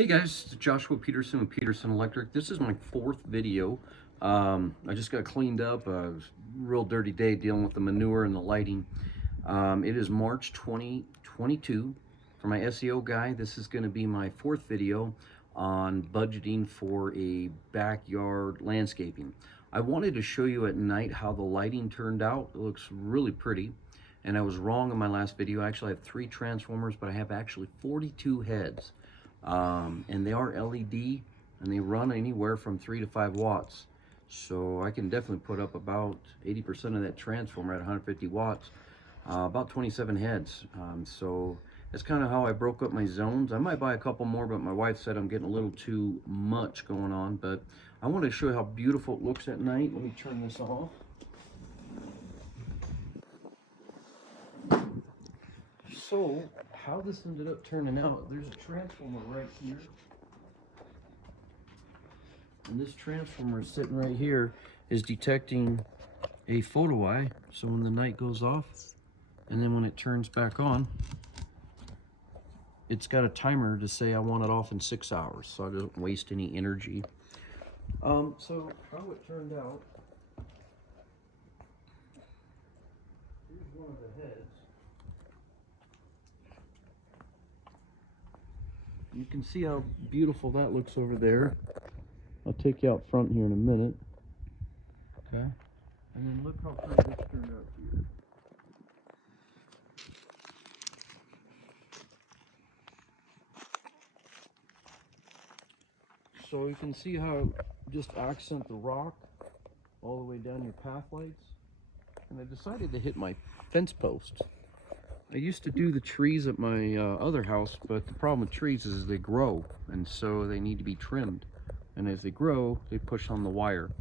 Hey guys, it's Joshua Peterson with Peterson Electric. This is my fourth video. I just got cleaned up. It was a real dirty day dealing with the manure and the lighting. It is March 2022. For my SEO guy, this is going to be my fourth video on budgeting for a backyard landscaping. I wanted to show you at night how the lighting turned out. It looks really pretty. And I was wrong in my last video. I actually have 3 transformers, but I have actually 42 heads. And they are LED, and they run anywhere from 3 to 5 watts. So I can definitely put up about 80% of that transformer at 150 watts, about 27 heads. So that's kind of how I broke up my zones. I might buy a couple more, but my wife said I'm getting a little too much going on. But I want to show you how beautiful it looks at night. Let me turn this off. So how this ended up turning out, there's a transformer right here. And this transformer sitting right here is detecting a photo eye. So when the light goes off, and then when it turns back on, it's got a timer to say I want it off in 6 hours, so I don't waste any energy. So how it turned out, here's one of the heads. You can see how beautiful that looks over there. I'll take you out front here in a minute. Okay. And then look how pretty this turned out here. So you can see how just accent the rock all the way down your path lights. And I decided to hit my fence post. I used to do the trees at my other house, but the problem with trees is they grow, and so they need to be trimmed. And as they grow, they push on the wire.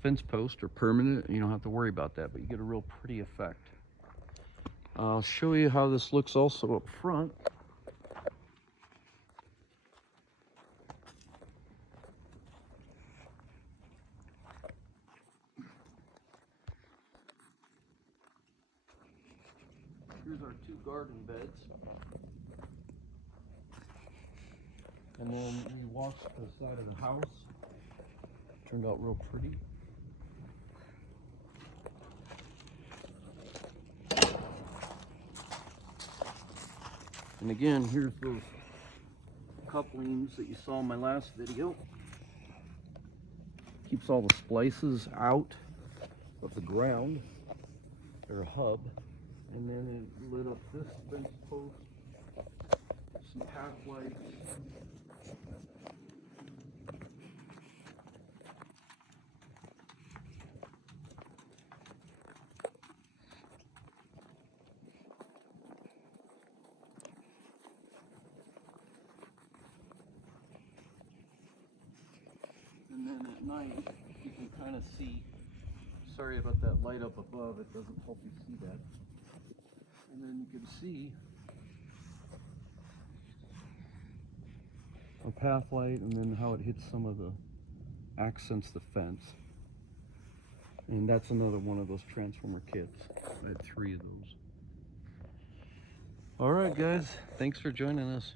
Fence posts are permanent, and you don't have to worry about that, but you get a real pretty effect. I'll show you how this looks also up front. Here's our 2 garden beds. And then we walked to the side of the house. Turned out real pretty. And again, here's those couplings that you saw in my last video. Keeps all the splices out of the ground. They're a hub. And then it lit up this fence post, some path lights. And then at night, you can kind of see, sorry about that light up above, it doesn't help you see that. And then you can see a path light, and then how it hits some of the accents the fence. And that's another one of those transformer kits. I had 3 of those. All right, guys, thanks for joining us.